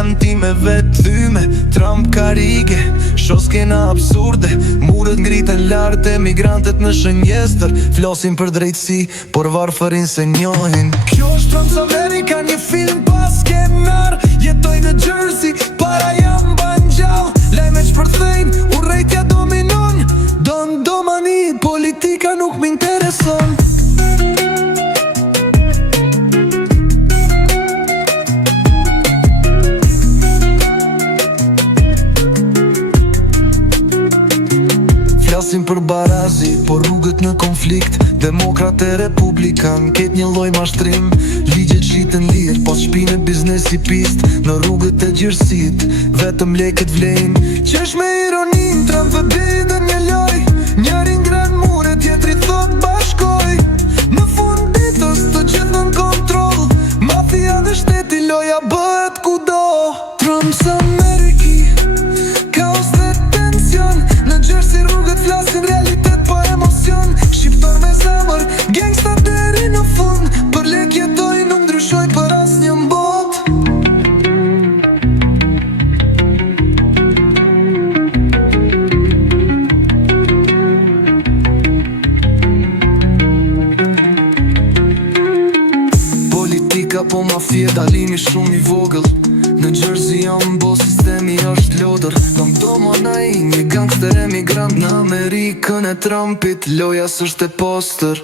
zem ti me vethyme, Trump karige, shoskena absurde, muret ngriten lartë, emigrantet në shënjestër, flasin për drejtësi, por varfërin se njohin. Kjo është Transamerica, një film pas skenar, jetoj në Jersey, para jam bangjall, lajme shpërthejnë, urrejtja dominon, don domani, politika nuk m'intereson. Flasim për barazi, por rrugët në konflikt, demokrat e republikan, ket një lloj mashtrim, ligjet shiten lirë, pas shpine biznesi pist, në rrugët e gjërësit, vetëm lekët vlejnë, qesh me ironin, Trump e bide një loj, njëri ngren mure, tjetri thot bashkoj, në fund ditës të gjithë në kontrol, mafia dhe shteti loja bëhet kudo. Transameriki, kaos dhe tension, në Jersey rrugët flasin realitet po emocion, shqiptar me zemër, gangsta deri në fund, për lek jetoj nuk ndryshoj për as një mbot. Politika po mafie, dalimi shumë i vogël, në Jersey jam bo, sistemi është lodër, Don Tomonai, një gangster emigrant, në Amerikën e Trumpit, loja s'është e poster.